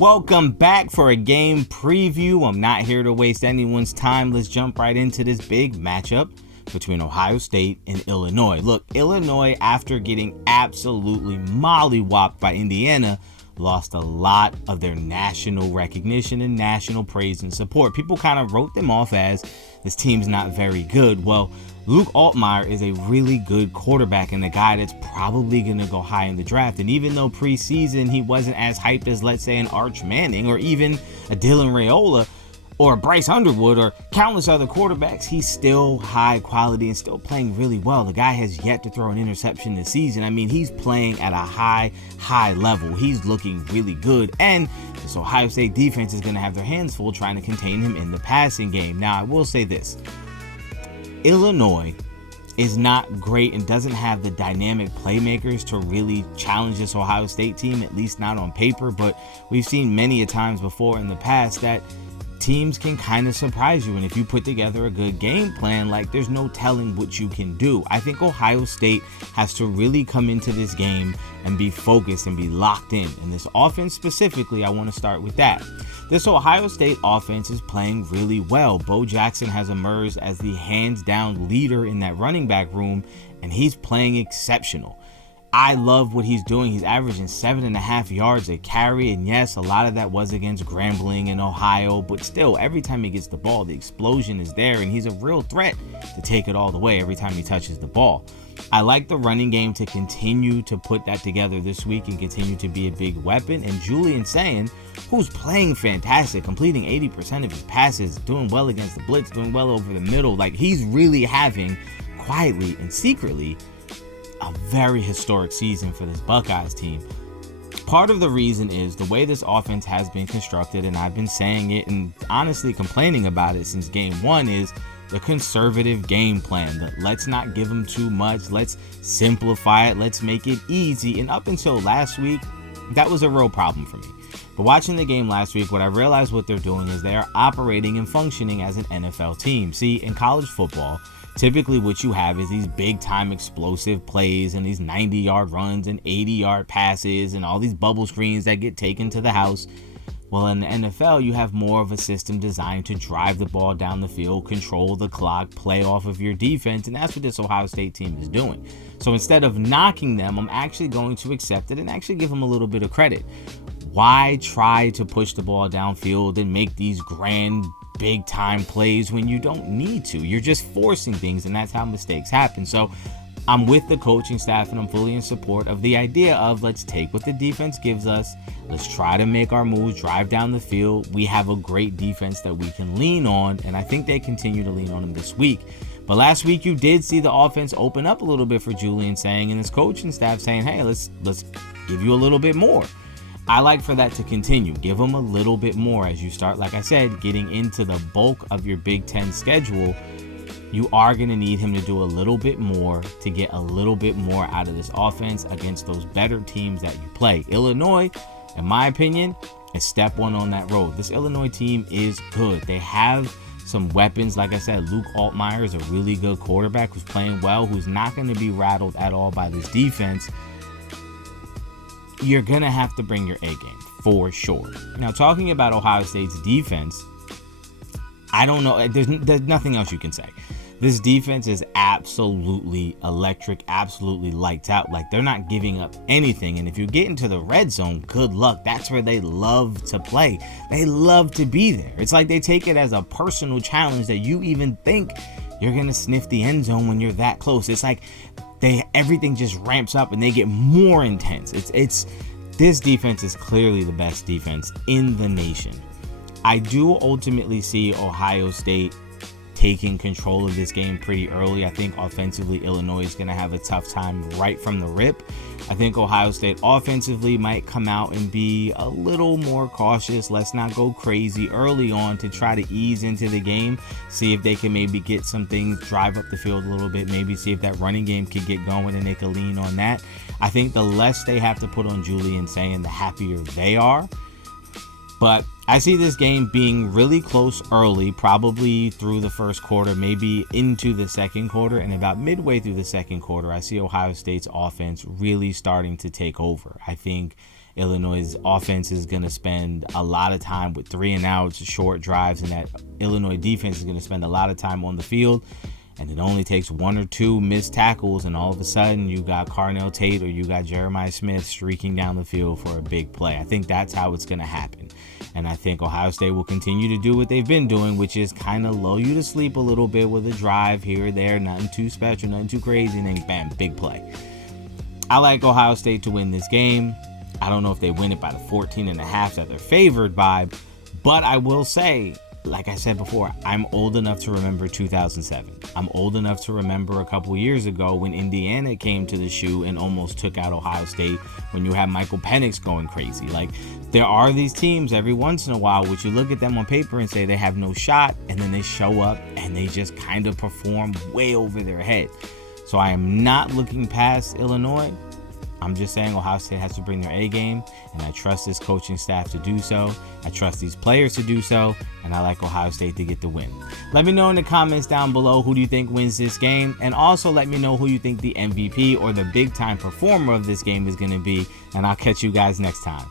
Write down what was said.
Welcome back for a game preview. I'm not here to waste anyone's time. Let's jump right into this big matchup between Ohio State and Illinois. Look, Illinois, after getting absolutely mollywopped by Indiana, lost a lot of their national recognition and national praise and support. People kind of wrote them off as this team's not very good. Well, Luke Altmaier is a really good quarterback and a guy that's probably going to go high in the draft. And even though preseason he wasn't as hyped as, let's say, an Arch Manning or even a Dylan Raiola or Bryce Underwood or countless other quarterbacks, he's still high quality and still playing really well. The guy has yet to throw an interception this season. I mean, he's playing at a high level. He's looking really good. And this Ohio State defense is going to have their hands full trying to contain him in the passing game. Now, I will say this. Illinois is not great and doesn't have the dynamic playmakers to really challenge this Ohio State team, at least not on paper. But we've seen many a times before in the past that teams can kind of surprise you, and if you put together a good game plan, like, there's no telling what you can do. I think Ohio State has to really come into this game and be focused and be locked in. And this offense specifically, I want to start with that. This Ohio State offense is playing really well. Bo Jackson has emerged as the hands-down leader in that running back room, and he's playing exceptional. I love what he's doing. He's averaging 7.5 yards a carry. And yes, a lot of that was against Grambling in Ohio. But still, every time he gets the ball, the explosion is there. And he's a real threat to take it all the way every time he touches the ball. I like the running game to continue to put that together this week and continue to be a big weapon. And Julian Sayin, who's playing fantastic, completing 80% of his passes, doing well against the blitz, doing well over the middle. Like, he's really having, quietly and secretly, a very historic season for this Buckeyes team. Part of the reason is the way this offense has been constructed, and I've been saying it and honestly complaining about it since game one, is the conservative game plan. That let's not give them too much, let's simplify it, let's make it easy. And up until last week, that was a real problem for me. But watching the game last week, what I realized what they're doing is they are operating and functioning as an NFL team. See, in college football, typically what you have is these big time explosive plays and these 90-yard runs and 80-yard passes and all these bubble screens that get taken to the house. Well, in the NFL, you have more of a system designed to drive the ball down the field, control the clock, play off of your defense, and that's what this Ohio State team is doing. So instead of knocking them, I'm actually going to accept it and actually give them a little bit of credit. Why try to push the ball downfield and make these grand big time plays when you don't need to? You're just forcing things, and that's how mistakes happen. So I'm with the coaching staff and I'm fully in support of the idea of let's take what the defense gives us. Let's try to make our moves, drive down the field. We have a great defense that we can lean on, and I think they continue to lean on them this week. But last week you did see the offense open up a little bit for Julian Sayin and his coaching staff saying, hey, let's give you a little bit more. I like for that to continue. Give them a little bit more as you start, like I said, getting into the bulk of your Big Ten schedule. You are going to need him to do a little bit more to get a little bit more out of this offense against those better teams that you play. Illinois, in my opinion, is step one on that road. This Illinois team is good. They have some weapons. Like I said, Luke Altmaier is a really good quarterback who's playing well, who's not going to be rattled at all by this defense. You're going to have to bring your A game for sure. Now, talking about Ohio State's defense, I don't know. There's nothing else you can say. This defense is absolutely electric, absolutely lights out. Like, they're not giving up anything. And if you get into the red zone, good luck. That's where they love to play. They love to be there. It's like they take it as a personal challenge that you even think you're going to sniff the end zone when you're that close. It's like everything just ramps up and they get more intense. This defense is clearly the best defense in the nation. I do ultimately see Ohio State taking control of this game pretty early. I think offensively, Illinois is going to have a tough time right from the rip. I think Ohio State offensively might come out and be a little more cautious. Let's not go crazy early on to try to ease into the game. See if they can maybe get some things, drive up the field a little bit, maybe see if that running game can get going and they can lean on that. I think the less they have to put on Julian Sayin, the happier they are. But I see this game being really close early, probably through the first quarter, maybe into the second quarter, and about midway through the second quarter, I see Ohio State's offense really starting to take over. I think Illinois' offense is going to spend a lot of time with 3 and outs, short drives, and that Illinois defense is going to spend a lot of time on the field. And it only takes 1 or 2 missed tackles, and all of a sudden you got Carnell Tate or you got Jeremiah Smith streaking down the field for a big play. I think that's how it's going to happen. And I think Ohio State will continue to do what they've been doing, which is kind of lull you to sleep a little bit with a drive here or there, nothing too special, nothing too crazy, and then bam, big play. I like Ohio State to win this game. I don't know if they win it by the 14.5 that they're favored by, but I will say, like I said before, I'm old enough to remember 2007. I'm old enough to remember a couple years ago when Indiana came to the shoe and almost took out Ohio State when you had Michael Penix going crazy. Like, there are these teams every once in a while which you look at them on paper and say they have no shot, and then they show up and they just kind of perform way over their head. So I am not looking past Illinois. I'm just saying Ohio State has to bring their A game, and I trust this coaching staff to do so. I trust these players to do so, and I like Ohio State to get the win. Let me know in the comments down below who do you think wins this game, and also let me know who you think the MVP or the big-time performer of this game is going to be, and I'll catch you guys next time.